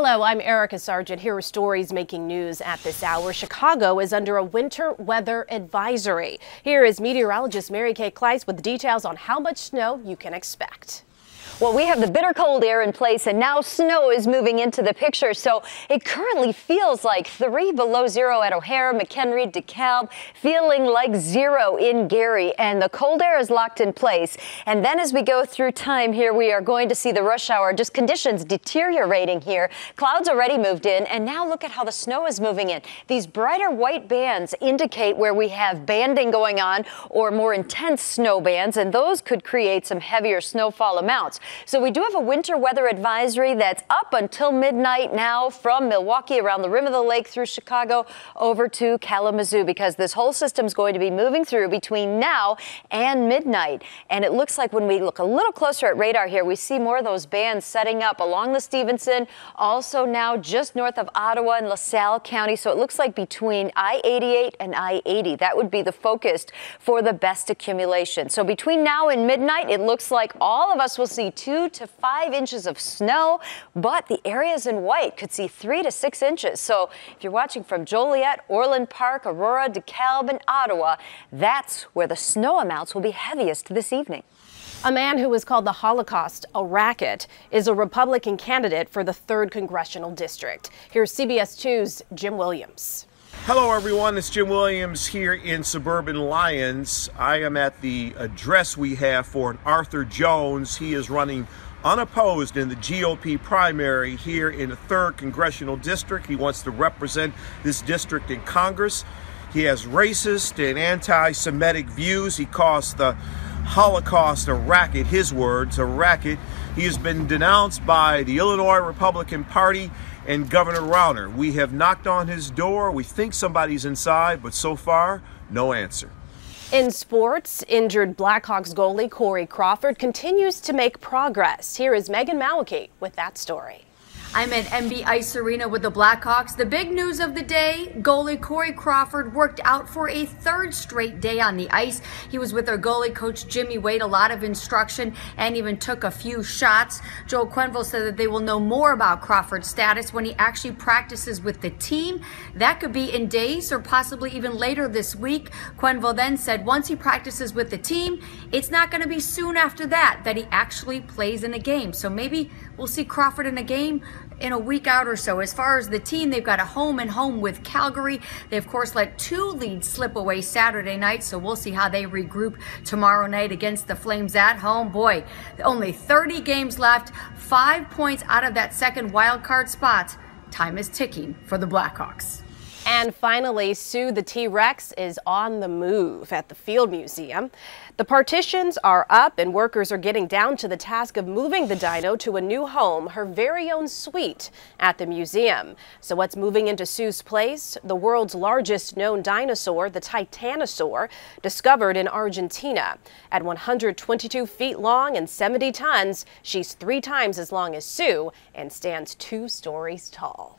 Hello, I'm Erica Sargent. Here are stories making news at this hour. Chicago is under a winter weather advisory. Here is meteorologist Mary Kay Kleiss with details on how much snow you can expect. Well, we have the bitter cold air in place, and now snow is moving into the picture. So it currently feels like 3 below zero at O'Hare, McHenry, DeKalb, feeling like 0 in Gary. And the cold air is locked in place. And then as we go through time here, we are going to see the rush hour, just conditions deteriorating here. Clouds already moved in, and now look at how the snow is moving in. These brighter white bands indicate where we have banding going on or more intense snow bands, and those could create some heavier snowfall amounts. So we do have a winter weather advisory that's up until midnight now from Milwaukee around the rim of the lake through Chicago over to Kalamazoo, because this whole system is going to be moving through between now and midnight. And it looks like when we look a little closer at radar here, we see more of those bands setting up along the Stevenson, also now just north of Ottawa and LaSalle County. So it looks like between I-88 and I-80, that would be the focus for the best accumulation. So between now and midnight, it looks like all of us will see 2 to 5 inches of snow, but the areas in white could see 3 to 6 inches. So if you're watching from Joliet, Orland Park, Aurora, DeKalb, and Ottawa, that's where the snow amounts will be heaviest this evening. A man who was called the Holocaust a racket is a Republican candidate for the 3rd Congressional District. Here's CBS 2's Jim Williams. Hello everyone, it's Jim Williams here in suburban Lyons. I am at the address we have for Arthur Jones. He is running unopposed in the GOP primary here in the 3rd Congressional District. He wants to represent this district in Congress. He has racist and anti-Semitic views. He calls the Holocaust a racket, his words, a racket. He has been denounced by the Illinois Republican Party and Governor Rauner. We have knocked on his door. We think somebody's inside, but so far, no answer. In sports, injured Blackhawks goalie Corey Crawford continues to make progress. Here is Megan Malachy with that story. I'm at MB Ice Arena with the Blackhawks. The big news of the day, goalie Corey Crawford worked out for a 3rd straight day on the ice. He was with their goalie coach Jimmy Wade, a lot of instruction, and even took a few shots. Joel Quenneville said that they will know more about Crawford's status when he actually practices with the team. That could be in days or possibly even later this week. Quenneville then said once he practices with the team, it's not going to be soon after that he actually plays in a game. So maybe we'll see Crawford in a game in a week out or so. As far as the team, they've got a home and home with Calgary. They, of course, let 2 leads slip away Saturday night, so we'll see how they regroup tomorrow night against the Flames at home. Boy, only 30 games left, 5 points out of that 2nd wild card spot. Time is ticking for the Blackhawks. And finally, Sue the T-Rex is on the move at the Field Museum. The partitions are up and workers are getting down to the task of moving the dino to a new home, her very own suite at the museum. So what's moving into Sue's place? The world's largest known dinosaur, the Titanosaur, discovered in Argentina. At 122 feet long and 70 tons, she's 3 times as long as Sue and stands 2 stories tall.